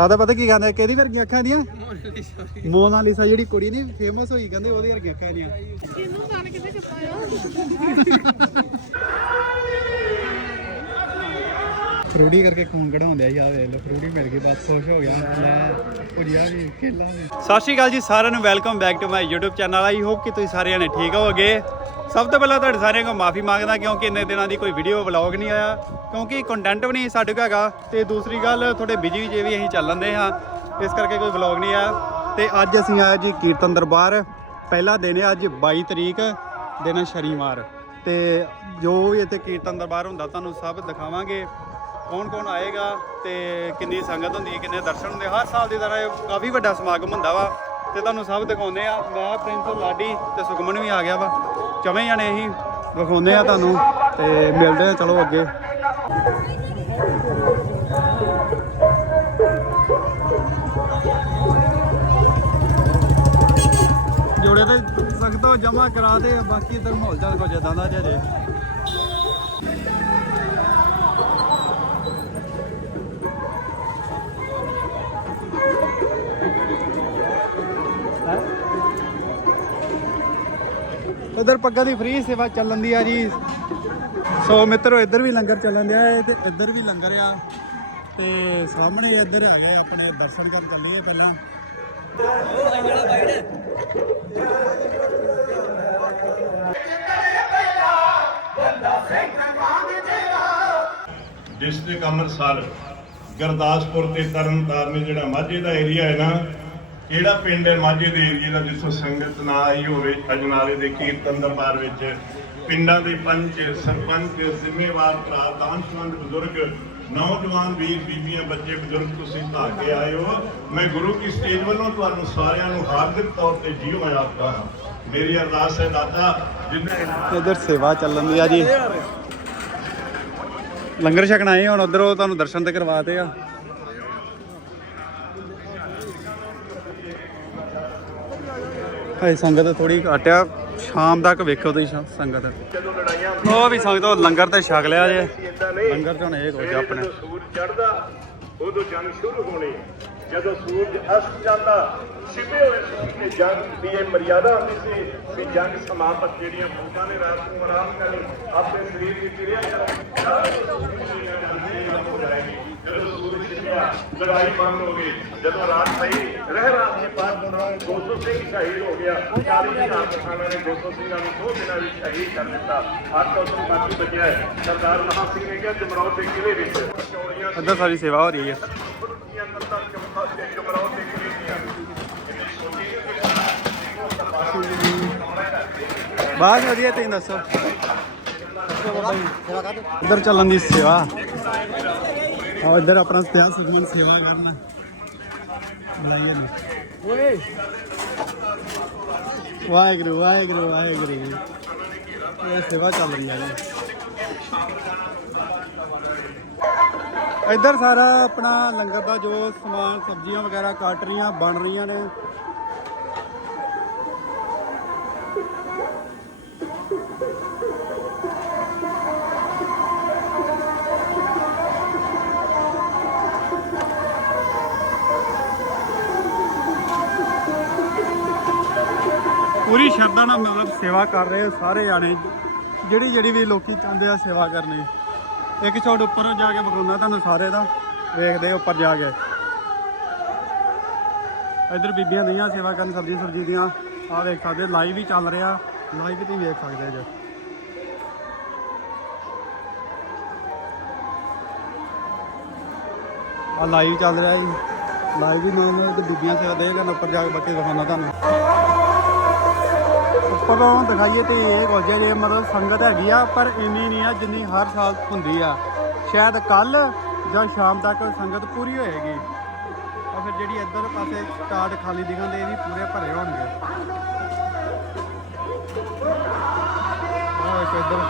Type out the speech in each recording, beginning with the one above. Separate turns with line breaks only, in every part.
ਆਦਾ ਪਤਾ ਕੀ ਕਹਿੰਦੇ ਕਿਹਦੀ ਵਰਗੀਆਂ ਅੱਖਾਂ ਦੀਆਂ ਮੋਨਾਲੀਸਾ। ਜਿਹੜੀ ਕੁੜੀ ਨਹੀਂ ਫੇਮਸ ਹੋਈ ਕਹਿੰਦੇ ਉਹਦੀ ਵਰਗੀਆਂ ਅੱਖਾਂ ਦੀਆਂ
ਗਾਣ ਕਿੱਥੇ
ਫਰੂਟੀ ਕਰਕੇ ਖੂਨ ਕਢਾਉਂਦੇ ਆ ਵੇਖ ਲਓ ਫਰੂਟੀ ਮਿਲ ਗਈ ਬਸ ਖੁਸ਼ ਹੋ ਗਿਆ ਲੈ ਭੁਜਿਆ ਵੀ ਕੇਲਾ ਵੀ ਸਤਿ ਸ਼੍ਰੀ ਅਕਾਲ ਜੀ ਸਾਰਿਆਂ ਨੂੰ welcome back to my YouTube channel. I hope ਕਿ ਤੁਸੀਂ ਸਾਰਿਆਂ ਨੇ ਠੀਕ ਹੋਵੋਗੇ। ਸਭ ਤੋਂ ਪਹਿਲਾਂ ਤੁਹਾਡੇ ਸਾਰਿਆਂ ਕੋਲ ਮਾਫੀ ਮੰਗਦਾ ਕਿਉਂਕਿ ਇੰਨੇ ਦਿਨਾਂ ਦੀ ਕੋਈ ਵੀਡੀਓ ਵਲੌਗ ਨਹੀਂ ਆਇਆ, ਕਿਉਂਕਿ ਕੰਟੈਂਟ ਵੀ ਨਹੀਂ ਸਾਡੇ ਕੋਲ ਹੈਗਾ ਤੇ ਦੂਸਰੀ ਗੱਲ ਥੋੜੇ ਬਿਜ਼ੀ ਜੇ ਵੀ ਅਸੀਂ ਚੱਲਣਦੇ ਹਾਂ, ਇਸ ਕਰਕੇ ਕੋਈ ਵਲੌਗ ਨਹੀਂ ਆਇਆ। ਤੇ ਅੱਜ ਅਸੀਂ ਆਏ ਜੀ ਕੀਰਤਨ ਦਰਬਾਰ, ਪਹਿਲਾ ਦਿਨ ਹੈ ਅੱਜ 22 ਤਰੀਕ, ਦਿਨ ਸ਼ਨੀਵਾਰ। ਤੇ ਜੋ ਵੀ ਇੱਥੇ ਕੀਰਤਨ ਦਰਬਾਰ ਹੁੰਦਾ ਤੁਹਾਨੂੰ ਸਭ ਦਿਖਾਵਾਂਗੇ ਕੌਣ ਕੌਣ ਆਏਗਾ ਤੇ ਕਿੰਨੀ ਸੰਗਤ ਹੁੰਦੀ ਹੈ, ਕਿੰਨੇ ਦਰਸ਼ਨ ਹੁੰਦੇ ਹਰ ਸਾਲ ਦੀ ਤਰ੍ਹਾਂ ਇਹ ਕਾਫੀ ਵੱਡਾ ਸਮਾਗਮ ਹੁੰਦਾ ਵਾ। ਤੇ ਤੁਹਾਨੂੰ ਸਭ ਦਿਖਾਉਂਦੇ ਆ ਮੈਂ ਪ੍ਰਿੰਸ ਲਾਡੀ ਤੇ ਸੁਖਮਨ ਵੀ ਆ ਗਿਆ ਵਾ। ਚਵੇਂ ਜਣੇ ਅਸੀਂ ਦਿਖਾਉਂਦੇ ਆ ਤੁਹਾਨੂੰ ਤੇ ਮਿਲਦੇ ਆ, ਚਲੋ ਅੱਗੇ। ਜੋੜੇ ਤੇ ਸਖਤੋ ਜਮਾ ਕਰਾ ਦੇ, ਬਾਕੀ ਇਧਰ ਮਾਹੌਲ ਚੱਲ ਕੁਝ ਇਦਾਂ ਦਾ ਜੇ। ਉਧਰ ਪੱਗਾਂ ਦੀ ਫ੍ਰੀ ਸੇਵਾ ਚੱਲਣ ਦੀ ਆ ਜੀ। ਸੋ ਮਿੱਤਰੋ, ਇੱਧਰ ਵੀ ਲੰਗਰ ਚੱਲਣ ਦਿਆ ਤੇ ਇੱਧਰ ਵੀ ਲੰਗਰ ਆ। ਤੇ ਸਾਹਮਣੇ ਇੱਧਰ ਆ ਗਏ ਆਪਣੇ ਦਰਸ਼ਨ ਕਰਨ ਚੱਲੀਏ ਪਹਿਲਾਂ।
ਡਿਸਟ੍ਰਿਕਟ ਅੰਮ੍ਰਿਤਸਰ ਗੁਰਦਾਸਪੁਰ ਤੇ ਤਰਨਤਾਰਨ ਜਿਹੜਾ ਮਾਝੇ ਦਾ ਏਰੀਆ ਹੈ ਨਾ ਕਿਹੜਾ ਪਿੰਡ ਹੈ ਮਾਝੇ ਦੇ ਏਰੀਆ ਦਾ, ਜਿੱਥੋਂ ਸੰਗਤ ਨਾ ਆਈ ਹੋਵੇ ਅਜਨਾਲੇ ਦੇ ਕੀਰਤਨ ਦਰਬਾਰ ਵਿੱਚ ਪਿੰਡਾਂ ਦੇ ਪੰਚ, ਸਰਪੰਚ, ਜ਼ਿੰਮੇਵਾਰ ਭਰਾ ਦਾਨਸ਼ਮੰਦ ਬਜ਼ੁਰਗ, ਨੌਜਵਾਨ ਵੀਰ, ਬੀਬੀਆਂ, ਬੱਚੇ, ਬਜ਼ੁਰਗ, ਤੁਸੀਂ ਧਾ ਕੇ ਆਏ ਹੋ ਮੈਂ ਗੁਰੂ ਕੀ ਸਟੇਜ ਵੱਲੋਂ ਤੁਹਾਨੂੰ ਸਾਰਿਆਂ ਨੂੰ ਹਾਰਦਿਕ ਤੌਰ ਤੇ ਜੀਓ ਮੈਂ ਆਖਦਾ ਮੇਰੀ ਅਰਦਾਸ ਹੈ, ਦਾਤਾ, ਜਿੰਨੇ
ਇੱਧਰ ਸੇਵਾ ਚੱਲਣ ਦੀ ਆ ਜੀ। ਲੰਗਰ ਛਕਣ ਆਏ ਹੁਣ ਉਧਰੋਂ ਤੁਹਾਨੂੰ ਦਰਸ਼ਨ ਤੇ ਕਰਵਾਤੇ ਆ। ਹਾਏ ਸੰਗਤ ਥੋੜੀ ਘੱਟ ਆ ਸ਼ਾਮ ਤੱਕ ਵੇਖੋ ਤੁਸੀਂ ਸੰਗਤ। ਉਹ ਵੀ ਸੰਗਤ, ਉਹ ਲੰਗਰ ਤੇ ਛਕ ਲਿਆ ਜੇ। ਲੰਗਰ ਚ ਹੁਣ ਇਹ ਕੁਝ ਆਪਣੇ।
ਸੂਰਜ ਚੜ੍ਹਦਾ ਉਦੋਂ ਜੰਗ ਸ਼ੁਰੂ ਹੋਣੀ। ਜਦੋਂ ਸੂਰਜ ਅਸਤ ਜਾਂਦਾ ਛਿਪੇ ਹੋਏ ਸੂਰਜ ਤੇ ਜੰਗ ਦੀ ਇਹ ਮਰਿਆਦਾ ਹੁੰਦੀ ਸੀ ਵੀ ਜੰਗ ਸਮਾਪਤ ਜਿਹੜੀਆਂ ਫੌਜਾਂ ਨੇ ਰਾਤ ਨੂੰ ਆਰਾਮ ਕਰਨ, ਆਪਣੇ ਸਰੀਰ ਦੀ ਕਿਰਿਆ ਕਰਨ ਜਦੋਂ ਸੂਰਜ ਛਿਪਿਆ ਲੜਾਈ ਬੰਦ ਹੋ ਗਈ। ਜਦੋਂ ਰਾਤ ਪਈ ਰਹਿ ਰਾਤ ਦੇ ਬਾਅਦ ਬੁਨਰਾਉਂ 200 ਸਿੰਘ ਸ਼ਹੀਦ ਹੋ ਗਿਆ। 40 ਹਜ਼ਾਰ ਕਿਸਾਨਾਂ ਨੇ 200 ਸਿੰਘਾਂ ਨੂੰ ਦੋ ਦਿਨਾਂ ਵਿੱਚ ਸ਼ਹੀਦ ਕਰ ਦਿੱਤਾ। ਹੱਥ ਤੋਂ ਬਾਕੀ ਬਚਿਆ ਹੈ? ਸਰਦਾਰ ਮਹਾਂ ਸਿੰਘ ਨੇ ਕਿਹਾ ਜਮਰੌਦ ਦੇ ਕਿਲੇ ਵਿੱਚ। ਚੌੜੀਆਂ
ਇੱਧਰ ਸਾਰੀ ਸੇਵਾ ਹੋ ਰਹੀ ਹੈ।
ਜਮਰੌਦ ਦੇ ਦੇ ਕਿਲੇ ਦੀਆਂ
ਬਾਅਦ ਵਧੀਆ ਤੁਸੀਂ ਦੱਸੋ ਇੱਧਰ ਚੱਲਣ ਦੀ ਸੇਵਾ। ਆ ਇੱਧਰ ਆਪਣਾ ਪਿਆ ਸੇਵਾ ਕਰਨ। ਲਾਈਏ ਨੂੰ। ਓਏ। ਵਾਹਿਗੁਰੂ ਵਾਹਿਗੁਰੂ ਵਾਹਿਗੁਰੂ। ਇਹ ਸੇਵਾ ਚੱਲ ਰਹੀ ਹੈ ਇੱਧਰ ਸਾਰਾ ਆਪਣਾ ਲੰਗਰ ਦਾ ਜੋ ਸਮਾਨ ਸਬਜ਼ੀਆਂ ਵਗੈਰਾ ਕੱਟ ਰਹੀਆਂ ਬਣ ਰਹੀਆਂ ਨੇ। ਪੂਰੀ ਸ਼ਰਧਾ ਮਤਲਬ ਸੇਵਾ ਕਰ ਰਹੇ ਸਾਰੇ ਜਾਣੇ, ਜਿਹੜੀ ਜਿਹੜੀ ਵੀ ਲੋਕੀ ਚਾਹੁੰਦੇ ਆ ਸੇਵਾ ਕਰਨੀ। ਇੱਕ ਛੋਟ ਉੱਪਰ ਜਾ ਕੇ ਵਿਖਾਉਂਦਾ ਤੁਹਾਨੂੰ ਸਾਰੇ ਦਾ, ਵੇਖਦੇ ਉੱਪਰ ਜਾ ਕੇ। ਇੱਧਰ ਬੀਬੀਆਂ ਨਹੀਂ ਸੇਵਾ ਕਰਨ ਸਬਜ਼ੀ ਸਬਜ਼ੀ ਦੀਆਂ, ਆਹ ਵੇਖ ਸਕਦੇ, ਲਾਈਵ ਹੀ ਚੱਲ ਰਿਹਾ, ਲਾਈਵ ਵੀ ਤੁਸੀਂ ਵੇਖ ਸਕਦੇ ਜੇ। ਆ ਲਾਈਵ ਚੱਲ ਰਿਹਾ ਜੀ। ਲਾਈਵ ਵੀ ਨਾਲ ਬੀਬੀਆਂ ਸੇਵਾ ਦੇ ਕਰਨ ਉੱਪਰ ਜਾ ਕੇ ਬਾਕੀ ਦਿਖਾਉਣਾ ਤੁਹਾਨੂੰ। ਉੱਪਰੋਂ ਦਿਖਾਈਏ ਤੇ ਇਹ ਕੁਝ ਜੇ ਮਤਲਬ ਸੰਗਤ ਹੈਗੀ ਆ, ਪਰ ਇੰਨੀ ਨਹੀਂ ਆ ਜਿੰਨੀ ਹਰ ਸਾਲ ਹੁੰਦੀ ਆ। ਸ਼ਾਇਦ ਕੱਲ ਜਾਂ ਸ਼ਾਮ ਤੱਕ ਸੰਗਤ ਪੂਰੀ ਹੋਏਗੀ। ਆ ਫਿਰ ਜਿਹੜੀ ਇੱਧਰ ਪਾਸੇ ਸਟਾਰਟ ਖਾਲੀ ਦਿਖਾਉਂਦੇ ਇਹ ਵੀ ਪੂਰੇ ਭਰੇ ਹੋਣਗੇ। ਆਹ ਇੱਕ ਇੱਧਰ।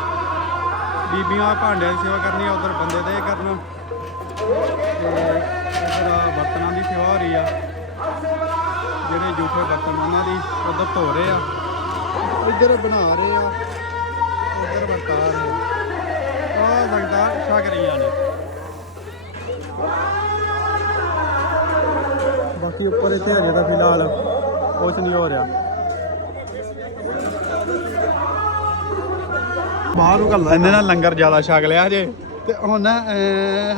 ਬੀਬੀਆਂ ਭਾਂਡਿਆਂ ਦੀ ਸੇਵਾ ਕਰਨੀ ਆ, ਉਧਰ ਬੰਦੇ ਦੇ ਕਰਨ। ਤੇ ਇੱਧਰ ਬਰਤਨਾਂ ਦੀ ਸੇਵਾ ਹੋ ਰਹੀ ਆ। ਜਿਹੜੇ ਜੂਠੇ ਬਰਤਨ ਉਹਨਾਂ ਦੀ ਉਧਰ ਧੋ ਰਹੇ ਆ। ਇੱਧਰ ਬਣਾ ਰਹੇ ਆ ਇੱਧਰ ਵਰਤਾ ਰਹੇ ਆ। ਆਹ ਲੱਗਦਾ ਛਕ ਰਹੀਆਂ ਨੇ। ਬਾਕੀ ਉੱਪਰ ਇੱਥੇ ਹਜੇ ਤਾਂ ਫਿਲਹਾਲ ਕੁਝ ਨਹੀਂ ਹੋ ਰਿਹਾ। ਬਾਹਰ ਨੂੰ ਗੱਲ ਇਹਨੇ ਨਾਲ ਲੰਗਰ ਜ਼ਿਆਦਾ ਛਕ ਲਿਆ ਹਜੇ। ਤੇ ਹੁਣ ਨਾ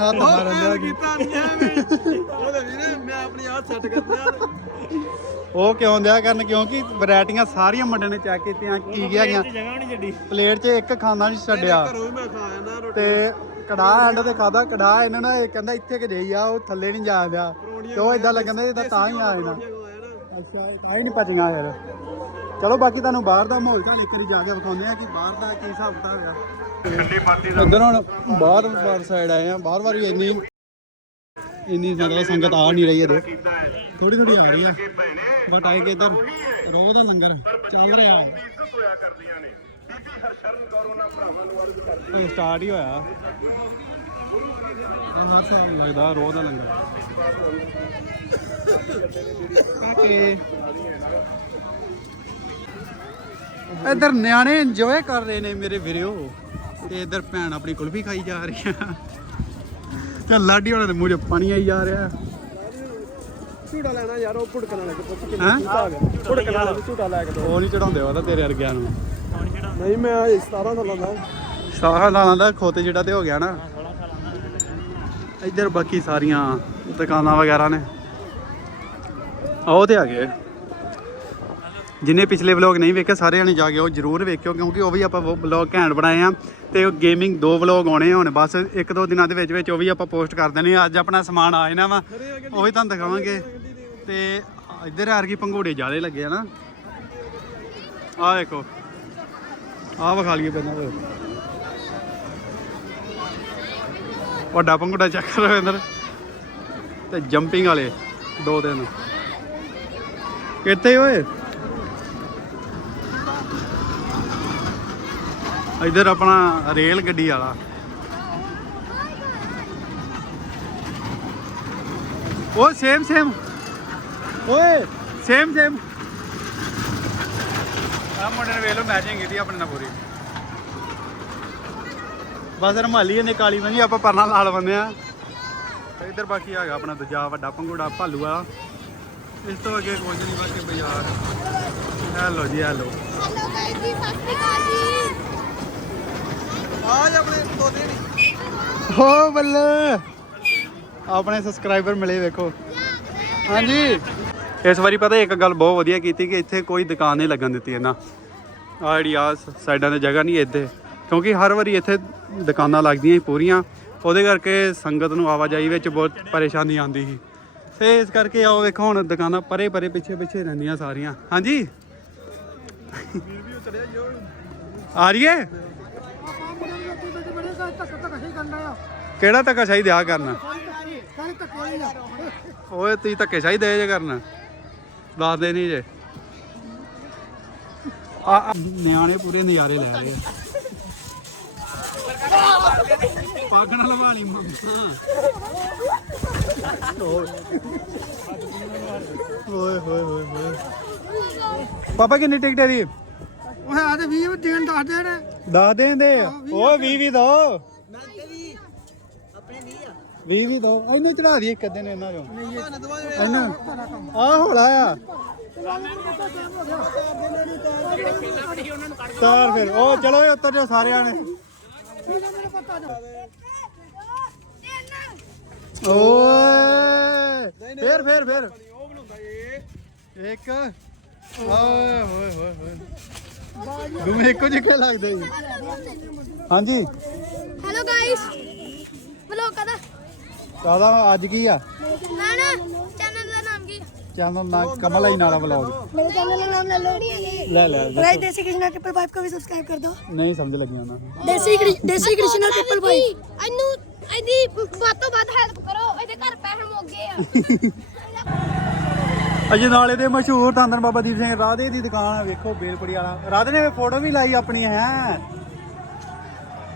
ਹੱਥ ਮਾਰਨ ਲਿਆ ਕੀ
ਉਹਦੇ ਵੀਰੇ ਮੈਂ ਆਪਣੀ ਹੱਥ ਸੈੱਟ ਕਰਦਾ
ਉਹ ਕਿਉਂ ਦਿਆ ਕਰਨ? ਕਿਉਂਕਿ ਵੈਰਾਈਟੀਆਂ ਸਾਰੀਆਂ ਮੁੰਡੇ ਨੇ ਚੈੱਕ ਕੀਤੀਆਂ ਕੀ ਗਿਆ ਗਿਆ।
ਜਗ੍ਹਾ ਨਹੀਂ ਛੱਡੀ।
ਪਲੇਟ 'ਚ ਇੱਕ ਖਾਣਾ ਨਹੀਂ ਛੱਡਿਆ।
ਘਰੋਂ ਹੀ ਮੈਂ ਖਾ ਜਾਂਦਾ ਰੋਟੀ।
ਤੇ ਕੜਾਹ ਐਂਡ ਤੇ ਖਾਦਾ ਕੜਾਹ ਇਹਨਾਂ ਨੇ ਇਹ ਕਹਿੰਦਾ ਇੱਥੇ ਕਿ ਦੇਈ ਆ ਉਹ ਥੱਲੇ ਨਹੀਂ ਜਾਣ ਦਿਆ ਤੇ ਉਹ ਇਦਾਂ ਲੱਗਦਾ ਇਹ ਤਾਂ ਤਾਂ ਹੀ ਆ ਜਾਣਾ ਅੱਛਾ ਤਾਂ ਹੀ ਨਹੀਂ ਪਚੀਆਂ ਫਿਰ ਚਲੋ ਬਾਕੀ ਤੁਹਾਨੂੰ ਬਾਹਰ ਦਾ ਮਾਹੌਲ ਤਾਂ ਇੱਕ ਵਾਰੀ ਜਾ ਕੇ ਵਿਖਾਉਂਦੇ ਆ ਕਿ ਬਾਹਰ ਦਾ ਕੀ ਹਿਸਾਬ ਕਿਤਾਬ ਆ। ਉਧਰ ਹੁਣ ਬਾਹਰ ਬਾਹਰ ਸਾਈਡ ਆਏ ਆ। ਬਾਹਰ ਵਾਰੀ ਇੰਨੀ ਇੰਨੀ ਜ਼ਿਆਦਾ ਸੰਗਤ ਆ ਨਹੀਂ ਰਹੀ ਇਹਦੇ ਥੋੜੀ ਥੋੜੀ ਆ ਰਹੀ ਆ। ਬਟ ਆਏ ਕਿ ਇੱਧਰ ਰੋਹ ਦਾ ਲੰਗਰ ਚੱਲ ਰਿਹਾ।
ਇੱਜ਼ਤ ਹੋਇਆ ਕਰਦੀਆਂ ਨੇ ਬੀਬੀ ਹਰਸ਼ਰਨ ਕੌਰ ਉਹਨਾਂ ਭਰਾਵਾਂ ਨੂੰ ਅਰਜ਼ ਕਰਦੀ
ਇਹ ਸਟਾਰਟ ਹੀ ਹੋਇਆ। ਆ ਹਰ ਸਾਲ ਲੱਗਦਾ ਰੋਹ ਦਾ ਲੰਗਰ। ਕਾਕੇ। ਇੱਧਰ ਨਿਆਣੇ ਇੰਜੋਏ ਕਰ ਰਹੇ ਨੇ ਮੇਰੇ ਵੀਰੋ। ਤੇ ਇੱਧਰ ਭੈਣ ਆਪਣੀ ਕੁਲਫੀ ਖਾਈ ਜਾ ਰਹੀ ਆ। ਤੇ ਲਾਡੀ ਉਹਨਾਂ ਦੇ ਮੂੰਹ 'ਚ ਪਾਣੀ ਆਈ ਜਾ ਰਿਹਾ।
ਝੂਟਾ ਲੈਣਾ ਯਾਰ ਉਹ ਭੁੜਕਣ ਵਾਲੇ ਕੋਲ ਪੁੱਛ ਕੇ
ਹੈਂ?
ਆ ਗਿਆ ਭੁੜਕਣ ਵਾਲੇ ਤੋਂ ਝੂਟਾ ਲੈ ਕੇ ਦੋ।
ਉਹ ਨਹੀਂ ਚੜਾਉਂਦੇ ਉਹ ਤਾਂ ਤੇਰੇ ਵਰਗਿਆਂ ਨੂੰ।
ਨਹੀਂ ਮੈਂ 17 ਸਾਲਾਂ ਦਾ।
ਸਾਰਾ ਲਾਲਾਂ ਦਾ ਖੋਤੇ ਜਿਹੜਾ ਤੇ ਹੋ ਗਿਆ ਨਾ। ਇੱਧਰ ਬਾਕੀ ਸਾਰੀਆਂ ਦੁਕਾਨਾਂ ਵਗੈਰਾ ਨੇ। ਉਹ ਤੇ ਆ ਗਏ। ਜਿਨੇ ਪਿਛਲੇ ਵਲੌਗ ਨਹੀਂ ਵੇਖੇ ਸਾਰਿਆਂ ਨੇ ਜਾ ਕੇ ਉਹ ਜਰੂਰ ਵੇਖਿਓ ਕਿਉਂਕਿ ਉਹ ਵੀ ਆਪਾਂ ਵਲੌਗ ਘੈਂਟ ਬਣਾਏ ਆ। ਤੇ ਉਹ ਗੇਮਿੰਗ ਦੋ ਵਲੌਗ ਆਉਣੇ ਹੁਣ ਬਸ ਇੱਕ ਦੋ ਦਿਨਾਂ ਦੇ ਵਿੱਚ ਵਿੱਚ ਉਹ ਵੀ ਆਪਾਂ ਪੋਸਟ ਕਰ ਦੇਣੇ ਅੱਜ ਆਪਣਾ ਸਮਾਨ ਆ ਜਾਣਾ ਵਾ। ਉਹ ਵੀ ਤੁਹਾਨੂੰ ਦਿਖਾਵਾਂਗੇ। ਤੇ ਇੱਧਰ ਆਰਗੀ ਪੰਘੂੜੇ ਜ਼ਿਆਦੇ ਲੱਗੇ ਆ ਨਾ। ਆਹ ਦੇਖੋ। ਆ ਵਿਖਾ ਲਈਏ ਪਹਿਲਾਂ ਉਹ। ਵੱਡਾ ਪੰਗੜਾ ਚੱਕ ਰਹੇ ਅੰਦਰ। ਤੇ ਜੰਪਿੰਗ ਵਾਲੇ, ਦੋ ਦਿਨ ਕਿੱਥੇ ਓਏ? ਇੱਧਰ ਆਪਣਾ ਰੇਲ ਗੱਡੀ ਵਾਲਾ। ਉਹ ਸੇਮ ਸੇਮ ਓਏ ਸੇਮ ਸੇਮ ਆ ਮੁੰਡੇ ਨੇ ਵੇਖ ਲਓ ਮੈਚਿੰਗ ਕੀਤੀ ਆਪਣੇ ਨਾਲ ਪੂਰੀ। ਬਸ ਰਮਾਲੀ ਨੇ ਕਾਲੀ ਬੰਨੀ ਆਪਾਂ ਪਰਨਾ ਲਾਲ ਬੰਦੇ ਆ। ਤੇ ਇੱਧਰ ਬਾਕੀ ਹੈਗਾ ਆਪਣਾ ਦੂਜਾ ਵੱਡਾ ਪੰਗੂੜਾ ਭਾਲੂ ਆ ਇਸ ਤੋਂ ਅੱਗੇ ਕੁਝ ਨਹੀਂ ਬਾਕੀ ਬਾਜ਼ਾਰ। ਹੈਲੋ ਜੀ ਹੈਲੋ।
ਹੈਲੋ ਗਾਇਸ ਜੀ ਸਤਿ ਸ਼੍ਰੀ ਅਕਾਲ ਜੀ।
ਆਜ ਆਪਣੇ ਤੋਤੇ ਨਹੀਂ
ਹੋ ਬੱਲੇ। ਆਪਣੇ ਸਬਸਕ੍ਰਾਈਬਰ ਮਿਲੇ ਵੇਖੋ। ਹਾਂਜੀ। ਇਸ ਵਾਰੀ ਪਤਾ ਇੱਕ ਗੱਲ ਬਹੁਤ ਵਧੀਆ ਕੀਤੀ ਕਿ ਇੱਥੇ ਕੋਈ ਦੁਕਾਨ ਨਹੀਂ ਲੱਗਣ ਦਿੱਤੀ ਇਹਨਾਂ। ਆ ਜਿਹੜੀ ਆ ਸਾਈਡਾਂ ਤੇ ਜਗ੍ਹਾ ਨਹੀਂ ਇੱਥੇ। ਕਿਉਂਕਿ ਹਰ ਵਾਰੀ ਇੱਥੇ ਦੁਕਾਨਾਂ ਲੱਗਦੀਆਂ ਸੀ ਪੂਰੀਆਂ। ਉਹਦੇ ਕਰਕੇ ਸੰਗਤ ਨੂੰ ਆਵਾਜਾਈ ਵਿੱਚ ਬਹੁਤ ਪਰੇਸ਼ਾਨੀ ਆਉਂਦੀ ਸੀ। ਤੇ ਇਸ ਕਰਕੇ ਆਓ ਵੇਖੋ ਹੁਣ ਦੁਕਾਨਾਂ ਪਰੇ ਪਰੇ ਪਿੱਛੇ ਪਿੱਛੇ ਰਹਿੰਦੀਆਂ ਸਾਰੀਆਂ। ਹਾਂਜੀ? ਆ ਰਹੀ ਹੈ? ਕਿਹੜਾ ਧੱਕਾ ਸ਼ਾਹੀ ਦਿਆ ਕਰਨਾ? ਓਏ ਤੁਸੀਂ ਧੱਕੇ ਸ਼ਾਹੀ ਦੇ ਜੇ ਕਰਨਾ। ਦੱਸਦੇ ਨਹੀਂ ਜੇ। ਆ ਨਿਆਣੇ ਪੂਰੇ ਨਜ਼ਾਰੇ ਲੈ ਰਹੇ ਆ। ਪੱਗ ਲਵਾ ਲਈ ਮੰਮਾ ਓਏ ਹੋਏ ਹੋਏ ਹੋਏ। ਪਾਪਾ ਕਿੰਨੀ ਟਿਕਟ ਹੈ ਦੀ
ਉਹ ਆ ਤੇ 20 ਦੇਣ ਦੱਸ ਦੇ। ਰੇ
ਦੱਸ ਦੇਂਦੇ ਓਏ 20 ਵੀ ਦੋ। ਵੀਹ ਵੀ ਦੋ। ਇਹਨੇ ਚੜਾ ਦੀ ਇੱਕ ਅੱਧੇ ਨੇ ਇਹਨਾਂ ਚੋਂ। ਇਹਨਾਂ। ਆ ਹੋਲਾ ਆ। ਤਾਰ ਫਿਰ। ਉਹ ਚਲੋ ਇਹ ਉੱਤਰ ਜਾ ਸਾਰਿਆਂ ਨੇ। ਓਏ। ਫੇਰ ਫੇਰ ਫੇਰ। ਇੱਕ। ਓਏ ਹੋਏ ਹੋਏ ਹੋਏ। ਦੋਵੇਂ ਇੱਕੋ ਜਿਹੇ ਲੱਗਦੇ ਜੀ? ਹਾਂਜੀ।
ਹੈਲੋ ਗਾਇਸ ਵਲੌਗ ਕਦਾ
ਕਾਦਾ ਅੱਜ ਕੀ ਆ
ਨਾ ਨਾ ਚੈਨਲ ਦਾ ਨਾਮ ਕੀ
ਚੈਨਲ ਨਾ ਕਮਲ ਹੀ ਨਾਲਾ ਵਲੌਗ
ਮੇਰੇ ਚੈਨਲ ਦਾ ਨਾਮ ਲੈ ਲਓ
ਲੈ ਲੈ ਲੈ।
राइट देसी कृष्णा ट्रिपल फाइव को भी सब्सक्राइब कर दो
ਨਹੀਂ ਸਮਝ ਲੱਗਿਆ ਉਹਨਾਂ ਨੂੰ
देसी कृ- देसी कृष्णा ट्रिपल फाइव
ਇਹਨੂੰ ਇਹਦੀ ਵੱਧ ਤੋਂ ਵੱਧ ਹੈਲਪ ਕਰੋ ਇਹਦੇ ਘਰ ਪੈਸੇ ਮੁੱਕ ਗਏ ਆ
ਅਜੇ ਨਾਲੇ ਦੇ ਮਸ਼ਹੂਰ ਧੰਨ ਬਾਬਾ ਦੀਪ ਸਿੰਘ ਰਾਧੇ ਦੀ ਦੁਕਾਨ ਆ ਵੇਖੋ ਬੇਲਪੁਰੀ ਵਾਲਾ ਰਾਧੇ ਨੇ ਫੋਟੋ ਵੀ ਲਾਈ ਆਪਣੀ ਹੈ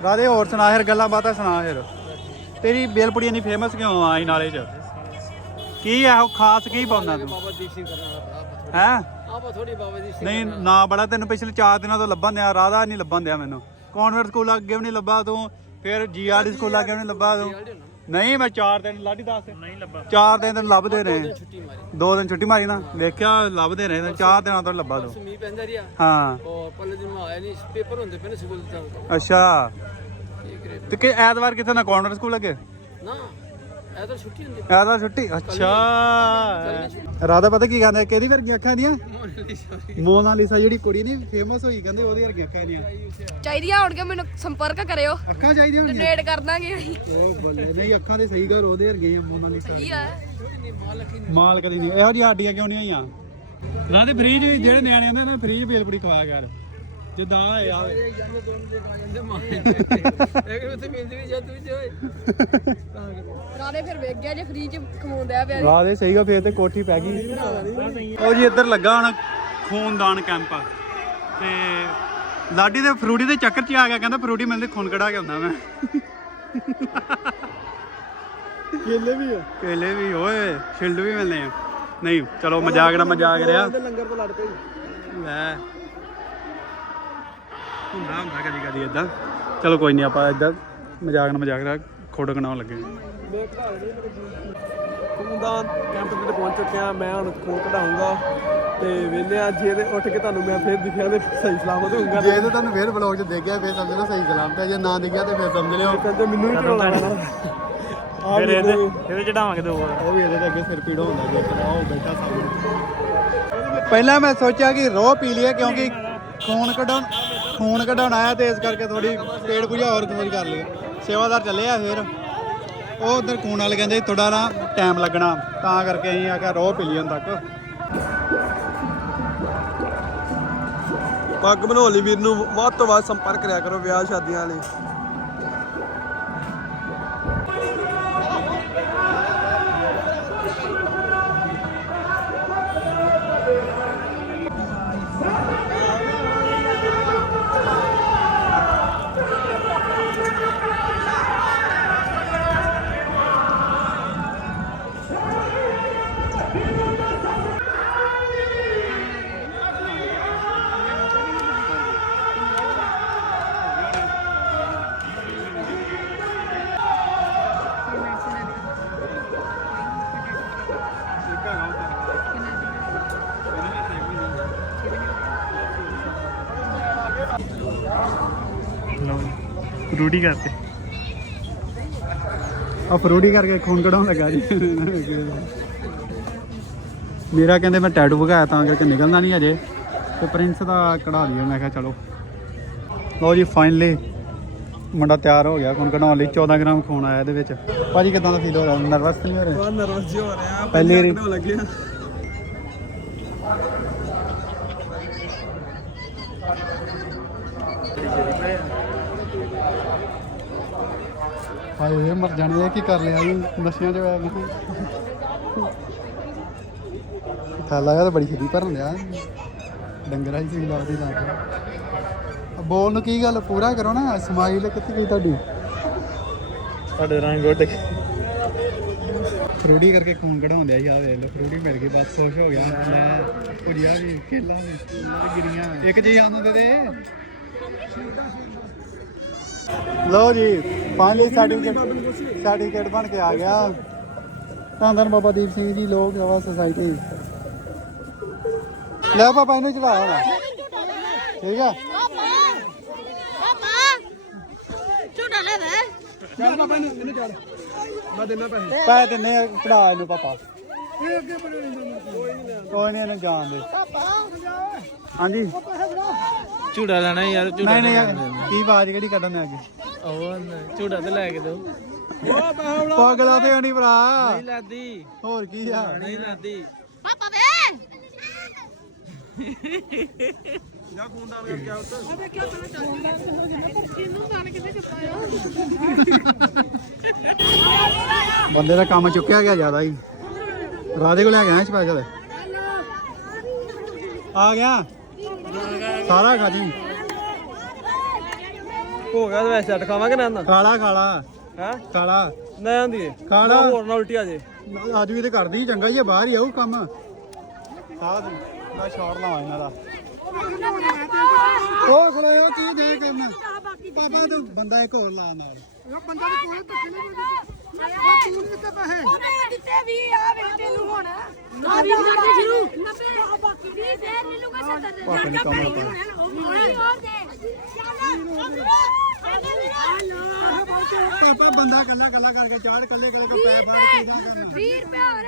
ਰਾਧੇ ਹੋਰ ਸੁਣਾ ਫਿਰ ਗੱਲਾਂ ਬਾਤਾਂ ਸੁਣਾ ਫਿਰ ਤੇਰੀ ਬੇਲਪੁਰੀ ਇੰਨੀ ਫੇਮਸ ਕਿਉਂ ਆਈ ਨਾਲੇ ਚ? ਕੀ ਆ ਉਹ ਖਾਸ ਕੀ ਪਾਉਂਦਾ ਤੂੰ?
ਬਾਬਾ ਦੀਪ ਸਿੰਘ ਕਰਨਾ ਬੜਾ
ਹੈ?
ਆਪਾ ਥੋੜੀ ਬਾਬਾ ਦੀਪ ਸਿੰਘ
ਨਹੀਂ ਨਾ ਬੜਾ ਤੈਨੂੰ ਪਿਛਲੇ 4 ਦਿਨਾਂ ਤੋਂ ਲੱਭਣ ਦਿਆ ਰਾਧਾ ਨਹੀਂ ਲੱਭਣ ਦਿਆ ਮੈਨੂੰ। ਕਨਵਰਟ ਸਕੂਲ ਅੱਗੇ ਵੀ ਨਹੀਂ ਲੱਭਾ ਤੂੰ ਫਿਰ ਜੀਆਰਡੀ ਸਕੂਲ ਅੱਗੇ ਵੀ ਨਹੀਂ ਲੱਭਾ ਤੂੰ। ਨਹੀਂ ਮੈਂ 4 ਦਿਨ ਲਾਡੀ ਦੱਸ ਨਹੀਂ ਲੱਭਾ। 4 ਦਿਨ ਤੈਨੂੰ ਲੱਭਦੇ ਰਹੇ। ਦੋ ਦਿਨ ਛੁੱਟੀ ਮਾਰੀ ਨਾ। ਵੇਖਿਆ ਲੱਭਦੇ ਰਹੇ ਤੇ 4 ਦਿਨਾਂ ਤੋਂ ਲੱਭਾ ਤੂੰ।
ਮੀਂਹ ਪੈਂਦਾ ਰਿਹਾ।
ਹਾਂ।
ਔਰ ਪੱਲੇ ਦਿਨ ਮੈਂ ਆਇਆ ਨਹੀਂ ਪੇਪਰ ਹੁੰਦੇ ਪਏ ਨੇ ਸਕੂਲ ਦਾ
ਅੱਛਾ। ਤੇ ਕਿ ਐਤਵਾਰ ਕਿੱਥੇ ਨਾ ਕਾਨਵੈਂਟ ਸਕੂਲ ਲੱਗੇ
ਨਾ ਤਾਂ ਛੁੱਟੀ ਹੁੰਦੀ।
ਐਤਵਾਰ ਛੁੱਟੀ? ਅੱਛਾ। ਰਾਧਾ ਪਤਾ ਕੀ ਕਹਿੰਦੇ ਕਿਹਦੀ ਵਰਗੀਆਂ ਅੱਖਾਂ ਦੀਆਂ ਮੋਨਾਲੀਸਾ ਜਿਹੜੀ ਕੁੜੀ ਨਹੀਂ ਫੇਮਸ ਹੋਈ ਕਹਿੰਦੇ ਉਹਦੀ ਵਰਗੀਆਂ ਅੱਖਾਂ ਦੀਆਂ
ਚਾਹੀਦੀਆਂ ਹੋਣਗੇ ਮੈਨੂੰ ਸੰਪਰਕ ਕਰਿਓ।
ਅੱਖਾਂ ਚਾਹੀਦੀਆਂ ਹੁੰਦੀਆਂ
ਡੋਨੇਟ ਕਰ ਦਾਂਗੇ ਅਸੀਂ।
ਉਹ ਬੱਲੇ ਨਹੀਂ ਅੱਖਾਂ ਦੇ ਸਹੀ ਘਰ ਉਹਦੇ ਵਰਗੇ ਆ ਮੋਨਾਲੀਸਾ
ਕੀ ਆ।
ਮਾਲ ਕਦੀ ਨਹੀਂ ਇਹੋ ਜਿਹੀ ਆਡੀਆਂ ਕਿਉਂ ਨਹੀਂ ਆਈਆਂ? ਨਾ ਤੇ ਫ੍ਰੀਜ ਜਿਹੜੇ ਨਿਆਣੇ ਆਉਂਦੇ ਨਾ ਫ੍ਰੀਜ ਬੇਲਪੁਰੀ ਖਵਾਇਆ ਕਰ ਜਿੱਦਾਂ ਆ। ਯਾਰ
ਦੇ ਆ ਜਾਂਦੇ ਮਾਂ ਇਹ ਉੱਥੇ ਮਿਲਦੀ ਵੀ ਜਦ ਤੂੰ ਜੋਏ।
ਰਾਣੇ ਫਿਰ ਵੇਖ ਗਿਆ ਜੇ ਫ੍ਰੀ ਚ ਖਵਾਉਂਦਾ ਪਿਆ।
ਰਾਹ ਦੇ ਸਹੀ ਗਾ ਫੇਰ ਤੇ ਕੋਠੀ ਪੈ ਗਈ। ਉਹ ਜੀ ਇੱਧਰ ਲੱਗਾ ਹੁਣ ਖੂਨਦਾਨ ਕੈਂਪ ਤੇ ਲਾਡੀ ਦੇ ਫਰੂਟੀ ਦੇ ਚੱਕਰ 'ਚ ਆ ਗਿਆ ਕਹਿੰਦਾ ਫਰੂਟੀ ਮਿਲਦੇ ਖੂਨ ਕਢਾ ਕੇ ਆਉਂਦਾ ਮੈਂ।
ਕੇਲੇ ਵੀ ਆ।
ਕੇਲੇ ਵੀ ਓਏ ਛਿਲਡ ਵੀ ਮਿਲਦੇ ਆ। ਨਹੀਂ ਚਲੋ ਮਜ਼ਾਕ ਨਾ ਮਜ਼ਾਕ ਰਿਹਾ।
ਲੰਗਰ ਤੋਂ ਲੜ ਪਈ।
ਲੈ। ਹੁੰਦਾ ਹੁੰਦਾ ਕਦੀ ਕਦੀ ਇਦਾਂ ਚਲੋ ਕੋਈ ਨਹੀਂ ਆਪਾਂ ਇਦਾਂ ਮਜ਼ਾਕ ਨਾ ਮਜ਼ਾਕ ਰਿਹਾ ਖੋੜ ਕਨਾਉਣ ਲੱਗੇ
ਮੈਂ ਘਰ ਨਹੀਂ ਖੂਨਦਾਨ ਕੈਂਪ ਤੇ ਪਹੁੰਚ ਚੁੱਕਿਆ ਮੈਂ ਹੁਣ ਖੂਨ ਕਢਾਉਂਗਾ ਤੇ ਵੇਲੇ ਆ ਜੇ ਤੇ ਉੱਠ ਕੇ ਤੁਹਾਨੂੰ ਮੈਂ ਫੇਰ ਦਿਖਿਆ ਤੇ ਸਹੀ ਸਲਾਮਤ ਹੋਊਗਾ
ਜੇ ਤੇ ਤੁਹਾਨੂੰ ਫੇਰ ਬਲੌਗ 'ਚ ਦੇਖਿਆ ਫੇਰ ਸਮਝ ਲਓ ਸਹੀ ਸਲਾਮਤ ਹੈ ਜੇ ਨਾ ਦੇਖਿਆ ਤੇ ਫੇਰ ਸਮਝ ਲਿਓ।
ਕਹਿੰਦੇ ਮੈਨੂੰ ਹੀ ਢੋਲਾ ਲੈਣਾ
ਫਿਰ ਇਹਦੇ ਇਹਦੇ ਚੜਾਵਾਂਗੇ ਦੋ ਉਹ ਵੀ ਇਹਦੇ ਤੇ ਅੱਗੇ ਸਿਰ ਪੀੜ ਹੁੰਦਾ ਜੇ ਕਿਦਾ ਉਹ ਬੈਠਾ ਸਾਹਮਣੇ। ਪਹਿਲਾਂ ਮੈਂ ਸੋਚਿਆ ਕਿ ਰੋਹ ਪੀ ਲਈਏ ਕਿਉਂਕਿ ਖੂਨ ਕਢਾਉਣ ਖੂਨ ਕਢਾਉਣਾ ਆਇਆ ਤੇ ਇਸ ਕਰਕੇ ਥੋੜੀ ਪੇਟ ਪੂਜਾ ਹੋਰ ਥੋੜੀ ਕਰ ਲਈ। ਸੇਵਾਦਾਰ ਚੱਲੇ ਆ ਫਿਰ। ਉਹ ਉਧਰ ਖੂਨ ਵਾਲੇ ਕਹਿੰਦੇ ਥੋੜਾ ਨਾ ਟਾਈਮ ਲੱਗਣਾ। ਤਾਂ ਕਰਕੇ ਅਸੀਂ ਆ ਕੇ ਰੋਹ ਪੀ ਲਈ ਹੁਣ ਤੱਕ।
ਪੱਗ ਬਣਾਉਣ ਲਈ ਵੀਰ ਨੂੰ ਵੱਧ ਤੋਂ ਵੱਧ ਸੰਪਰਕ ਕਰਿਆ ਕਰੋ ਵਿਆਹ ਸ਼ਾਦੀਆਂ ਲਈ।
ਫਰੂਟੀ ਕਰਤੇ। ਆ ਫਰੂਟੀ ਕਰਕੇ ਖੂਨ ਕਢਾਉਣ ਲੱਗਾ ਜੀ। ਮੇਰਾ ਕਹਿੰਦੇ ਮੈਂ ਟੈਟੂ ਵਗਾਇਆ ਤਾਂ ਕਰਕੇ ਨਿਕਲਣਾ ਨਹੀਂ ਅਜੇ ਤੇ ਪ੍ਰਿੰਸ ਦਾ ਕਢਾ ਲਈਏ ਮੈਂ ਕਿਹਾ ਚਲੋ। ਲਓ ਜੀ ਫਾਈਨਲੀ ਮੁੰਡਾ ਤਿਆਰ ਹੋ ਗਿਆ ਖੂਨ ਕਢਾਉਣ ਲਈ 14 ਗ੍ਰਾਮ ਖੂਨ ਆਇਆ ਇਹਦੇ ਵਿੱਚ। ਭਾਜੀ ਕਿਦਾਂ ਦਾ ਫੀਲ ਹੋ ਰਿਹਾ? ਨਰਵਸ ਨਹੀਂ ਹੋ ਰਿਹਾ?
ਬਹੁਤ ਨਰਵਸ ਜਿਹਾ ਹੋ ਰਿਹਾ।
ਪਹਿਲੀ ਵਾਰੀ-
ਕਢਾਉਣ ਲੱਗੇ ਆ।
ਹਾਏ ਇਹ ਮਰ ਜਾਣੇ ਕੀ ਕਰ ਲਿਆ ਜੀ? ਨਸ਼ਿਆਂ 'ਚ ਹੋਇਆ ਮੈਂ। ਥਾਲਾ ਤਾਂ ਬੜੀ ਛੇਤੀ ਭਰਨ ਦਿਆ। ਡੰਗਰਾਂ ਹੀ ਸੀ ਲੱਗਦੀ ਬੋਲ ਨੂੰ ਕੀ ਗੱਲ ਪੂਰਾ ਕਰੋ ਨਾ ਸਮਾਈਲ ਕਿੱਥੇ ਗਈ ਤੁਹਾਡੀ?
ਸਾਡੇ ਰੰਗ ਉੱਡ
ਫਰੂਟੀ ਕਰਕੇ ਖੂਨ ਕਢਾਉਂਦੇ ਆ ਆ ਵੇਖ ਲਓ ਫਰੂਟੀ ਮਿਲ ਗਈ ਬਸ ਖੁਸ਼ ਹੋ ਗਿਆ। ਲੈ ਭੁਜਿਆ ਵੀ ਕੇਲਾ ਵੀ ਗਿਰੀਆਂ। ਇੱਕ ਜੀ ਆਨੂੰ ਦੇ ਦੇ। ਲਓ ਜੀ ਫਾਈਨਲੀ ਸਰਟੀਫਿਕੇਟ ਸਰਟੀਫਿਕੇਟ ਬਣ ਕੇ ਆ ਗਿਆ। ਧੰਨ ਧੰਨ ਬਾਬਾ ਦੀਪ ਸਿੰਘ ਜੀ ਲੋਕ ਸੇਵਾ ਸੁਸਾਇਟੀ ਲੈ ਪਾਪਾ ਇਹਨੂੰ ਚੜਾ ਹੁਣ ਠੀਕ ਆ
ਪਾਪਾ ਪਾਪਾ ਝੂਟਾ ਲੈ ਵੇ
ਚੱਲ ਪਾਪਾ ਇਹਨੂੰ ਇਹਨੂੰ ਚੱਲ। ਮੈਂ ਦੇਣਾ ਪੈਸੇ।
ਪੈ ਦਿੰਨੇ ਆ, ਚੜਾ ਇਹਨੂੰ ਪਾਪਾ। ਕੋਈ ਨਹੀਂ ਇਹਨੂੰ ਜਾਣ ਦੇ। ਹਾਂਜੀ।
ਝੂੜਾ ਲੈਣਾ ਯਾਰ
ਨਹੀਂ ਨਹੀਂ ਯਾਰ, ਕੀ ਬਾਜ ਕਿਹੜੀ ਕੱਢਣ ਆ ਅੱਗੇ
ਉਹ ਝੂੜਾ ਤੇ ਲੈ ਕੇ ਦੋ।
ਪਾਗਲਾ ਤੇ ਨਹੀਂ ਭਰਾ।
ਲਾਦੀ।
ਹੋਰ ਕੀ ਆ?
ਨਹੀਂ ਲਾਦੀ।
ਪਾਪਾ ਵੇ।
ਜਾ ਖੂਨਦਾਨ ਕਰਕੇ ਆ ਉੱਤੇ
ਬੰਦੇ ਦਾ ਕੰਮ ਚੁੱਕਿਆ ਗਿਆ ਜ਼ਿਆਦਾ ਹੀ। ਰਾਧੇ ਕੋਲ ਲੈ ਗਿਆ ਸਪੈਸ਼ਲ ਆ ਗਿਆ। ਸਾਰਾ ਖਾ ਜੀ।
ਹੋ ਗਿਆ ਤੇ ਵੈਸੇ ਛੱਡ ਖਾਵਾਂਗੇ ਨਾ ਨਾ
ਖਾਲਾ ਖਾਲਾ
ਹੈ?
ਖਾਲਾ
ਨਾ ਆਂਦੀ
ਖਾਣਾ।
ਹੋਰ ਨਾ ਉਲਟੀ ਆ ਜੇ।
ਅੱਜ ਵੀ ਤੇ ਕਰਦੀ ਚੰਗਾ ਹੀ ਆ ਬਾਹਰ ਹੀ ਆਊ ਕੰਮ। ਸਾਰਾ ਦਿਨ। ਦਾ ਸ਼ਾਟ ਲਾਵਾਂ ਇਹਨਾਂ ਦਾ। ਉਹ ਖੜਾਇਓ ਕੀ ਦੇ ਕੇ ਮੈਂ ਬਾਬਾ ਤੂੰ ਬੰਦਾ ਇੱਕ ਹੋਰ ਲਾ ਨਾਲ ਉਹ ਬੰਦਾ
ਵੀ ਕੋਈ ਧੱਕੇ
ਨਹੀਂ ਮੈਂ
ਤੂੰ ਨਹੀਂ ਤੇ
ਪੈਸੇ
ਉਹਨੇ ਦਿੱਤੇ ਵੀ ਆ ਵੇ ਤੈਨੂੰ ਹੁਣ ਨਾ ਵੀ ਨਾ ਕੇ ਸ਼ੁਰੂ ਨਾ ਬਾਕੀ ਵੀ ਦੇ ਮੈਨੂੰ ਕਾ
ਸੱਤ ਦੇ ਨਾ ਕਾ ਪੈਸੇ
ਹੋਣਾ ਉਹ ਹੋਰ ਦੇ ਚੱਲ ਆ ਲੋ
ਪਾਪਾ ਬੰਦਾ ਕੱਲਾ ਕੱਲਾ ਕਰਕੇ ਚਾੜ ਕੱਲੇ ਕੱਲੇ ਕੋ ਪੈ ਫਾੜ ਕੇ ਕਰਨਾ?
20 ਰੁਪਏ ਹੋਰ।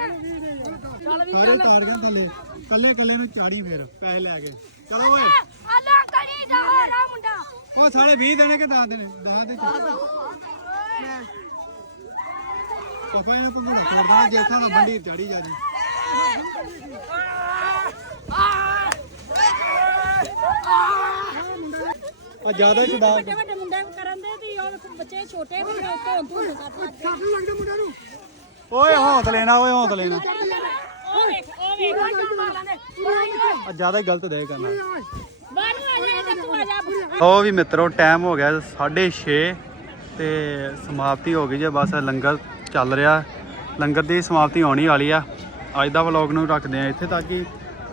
ਸਾਰੇ ਤਾਰ ਗਿਆ ਥੱਲੇ ਕੱਲੇ ਕੱਲੇ ਨੂੰ ਚਾੜੀ ਫਿਰ ਪੈਸੇ ਲੈ ਕੇ। ਚਲੋ ਓਏ।
ਅੱਲਾ ਕਰੀ ਦਾ ਹੋਰਾ ਮੁੰਡਾ।
ਉਹ ਸਾਲੇ 20 ਦੇਣੇ ਕਿ 10 ਦੇਣੇ? 10 ਦੇ ਪਾਪਾ ਇਹਨੂੰ ਤੂੰ ਛੋੜ ਦੇਣਾ ਜੇ ਸਾਡਾ ਬੰਡੀ ਚੜੀ ਜਾ ਜੀ। ਆ। ਜ਼ਿਆਦਾ ਹੀ ਛਡਾ
ਵੱਡੇ ਵੱਡੇ ਮੁੰਡੇ ਵੀ ਕਰਨ ਦੇ ਤੇ ਉਹ ਬੱਚੇ ਛੋਟੇ ਵੀ ਧੋਣ ਧੋਣ ਕਰਦੇ
ਓਏ ਹੌਸਲੇ ਨਾ। ਓਏ ਹੌਸਲੇ ਨਾ
ਉਹ ਵੇਖ ਉਹ ਵੇਖ।
ਆ ਜ਼ਿਆਦਾ ਹੀ ਗਲਤ ਦੇ ਕਰਨਾ।
ਬਾਨੂੰ ਆ ਜਾ ਤੇ ਤੂੰ ਆ ਜਾ।
ਉਹ ਵੀ ਮਿੱਤਰੋ ਟਾਈਮ ਹੋ ਗਿਆ 6:30 ਤੇ ਸਮਾਪਤੀ ਹੋ ਗਈ ਜੇ ਬਸ ਲੰਗਰ ਚੱਲ ਰਿਹਾ। ਲੰਗਰ ਦੀ ਸਮਾਪਤੀ ਹੋਣੀ ਵਾਲੀ ਆ। ਅੱਜ ਦਾ ਵਲੌਗ ਨੂੰ ਰੱਖਦੇ ਆ ਇੱਥੇ ਤੱਕ ਹੀ।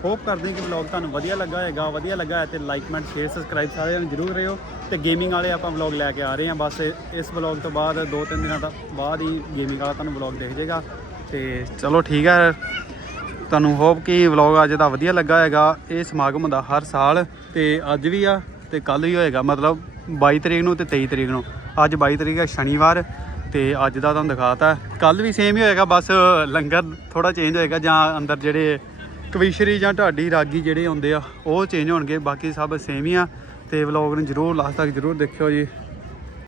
ਹੋਪ ਕਰਦੇ ਹਾਂ ਕਿ ਵਲੌਗ ਤੁਹਾਨੂੰ ਵਧੀਆ ਲੱਗਾ ਹੋਏਗਾ, ਵਧੀਆ ਲੱਗਾ ਹੈ ਤੇ ਲਾਈਕ ਕਮੈਂਟ ਸ਼ੇਅਰ ਸਬਸਕ੍ਰਾਈਬ ਸਾਰਿਆਂ ਨੂੰ ਜਰੂਰ ਕਰਿਓ ਤੇ ਗੇਮਿੰਗ ਵਾਲੇ ਆਪਾਂ ਵਲੌਗ ਲੈ ਕੇ ਆ ਰਹੇ ਹਾਂ। ਬਸ ਇਸ ਵਲੌਗ ਤੋਂ ਬਾਅਦ 2-3 ਦਿਨਾਂ ਦਾ ਬਾਅਦ ਹੀ ਗੇਮਿੰਗ ਵਾਲਾ ਤੁਹਾਨੂੰ ਵਲੌਗ ਦਿਖ ਜਾਏਗਾ ਤੇ ਚਲੋ ਠੀਕ ਹੈ। ਤੁਹਾਨੂੰ ਹੋਪ ਕਿ ਵਲੌਗ ਅੱਜ ਦਾ ਵਧੀਆ ਲੱਗਾ ਹੋਏਗਾ। ਇਹ ਸਮਾਗਮ ਹੁੰਦਾ ਹਰ ਸਾਲ ਤੇ ਅੱਜ ਵੀ ਆ ਤੇ ਕੱਲ ਵੀ ਹੋਏਗਾ। ਮਤਲਬ 22 ਤਰੀਕ ਨੂੰ ਤੇ 23 ਤਰੀਕ ਨੂੰ। ਅੱਜ 22 ਤਰੀਕ ਹੈ ਸ਼ਨੀਵਾਰ ਤੇ ਅੱਜ ਦਾ ਤੁਹਾਨੂੰ ਦਿਖਾਤਾ। ਕੱਲ ਵੀ ਸੇਮ ਹੀ ਹੋਏਗਾ। ਬਸ ਲੰਗਰ ਥੋੜਾ ਚੇਂਜ ਹੋਏਗਾ ਜਾਂ ਅੰਦਰ ਜਿਹੜੇ ਕਵਿਸ਼ਰੀ ਜਾਂ ਢਾਡੀ ਰਾਗੀ ਜਿਹੜੇ ਹੁੰਦੇ ਆ, ਉਹ ਚੇਂਜ ਹੋਣਗੇ, ਬਾਕੀ ਸਭ ਸੇਮ ਹੀ ਆ, ਤੇ ਵਲੌਗ ਨੂੰ ਜਰੂਰ ਲਾਸਟ ਤੱਕ ਜਰੂਰ ਦੇਖਿਓ ਜੀ।